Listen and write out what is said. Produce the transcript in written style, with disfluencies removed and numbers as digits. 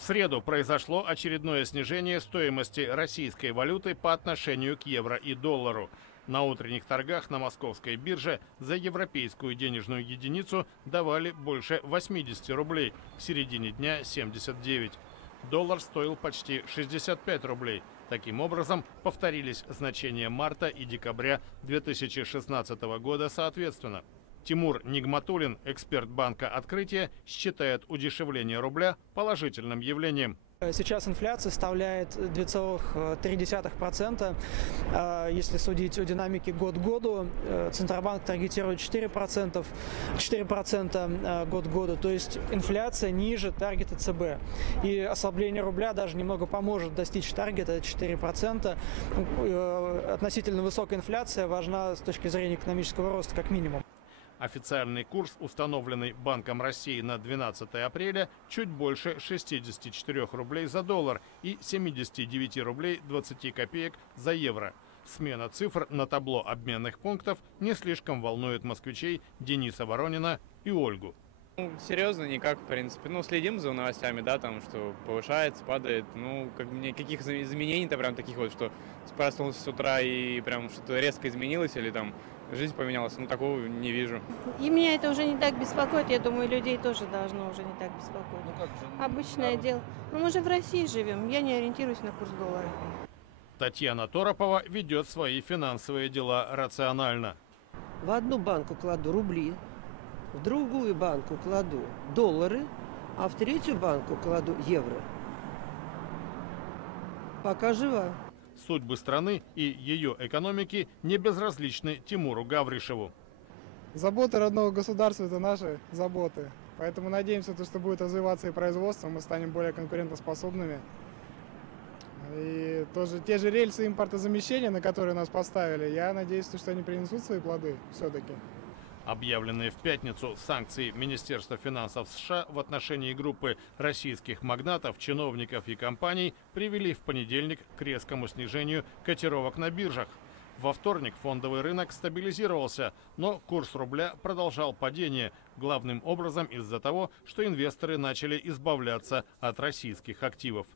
В среду произошло очередное снижение стоимости российской валюты по отношению к евро и доллару. На утренних торгах на московской бирже за европейскую денежную единицу давали больше 80 рублей, к середине дня 79. Доллар стоил почти 65 рублей. Таким образом, повторились значения марта и декабря 2016 года соответственно. Тимур Нигматуллин, эксперт банка «Открытие», считает удешевление рубля положительным явлением. Сейчас инфляция составляет 2,3%. Если судить о динамике год к году, Центробанк таргетирует 4% год к году. То есть инфляция ниже таргета ЦБ. И ослабление рубля даже немного поможет достичь таргета 4%. Относительно высокая инфляция важна с точки зрения экономического роста как минимум. Официальный курс, установленный Банком России на 12 апреля, чуть больше 64 рублей за доллар и 79 рублей 20 копеек за евро. Смена цифр на табло обменных пунктов не слишком волнует москвичей Дениса Воронина и Ольгу. Серьезно, никак, в принципе. Следим за новостями, да, там, что повышается, падает. Никаких изменений-то прям таких вот, что проснулся с утра и прям что-то резко изменилось или там жизнь поменялась, такого не вижу. И меня это уже не так беспокоит, я думаю, людей тоже должно уже не так беспокоить. Обычное дело. Мы же в России живем, я не ориентируюсь на курс доллара. Татьяна Торопова ведет свои финансовые дела рационально. В одну банку кладу рубли, в другую банку кладу доллары, а в третью банку кладу евро. Пока жива. Судьбы страны и ее экономики не безразличны Тимуру Гавришеву. Заботы родного государства – это наши заботы. Поэтому надеемся, что будет развиваться и производство, мы станем более конкурентоспособными. И тоже те же рельсы импортозамещения, на которые нас поставили, я надеюсь, что они принесут свои плоды все-таки. Объявленные в пятницу санкции Министерства финансов США в отношении группы российских магнатов, чиновников и компаний привели в понедельник к резкому снижению котировок на биржах. Во вторник фондовый рынок стабилизировался, но курс рубля продолжал падение, главным образом из-за того, что инвесторы начали избавляться от российских активов.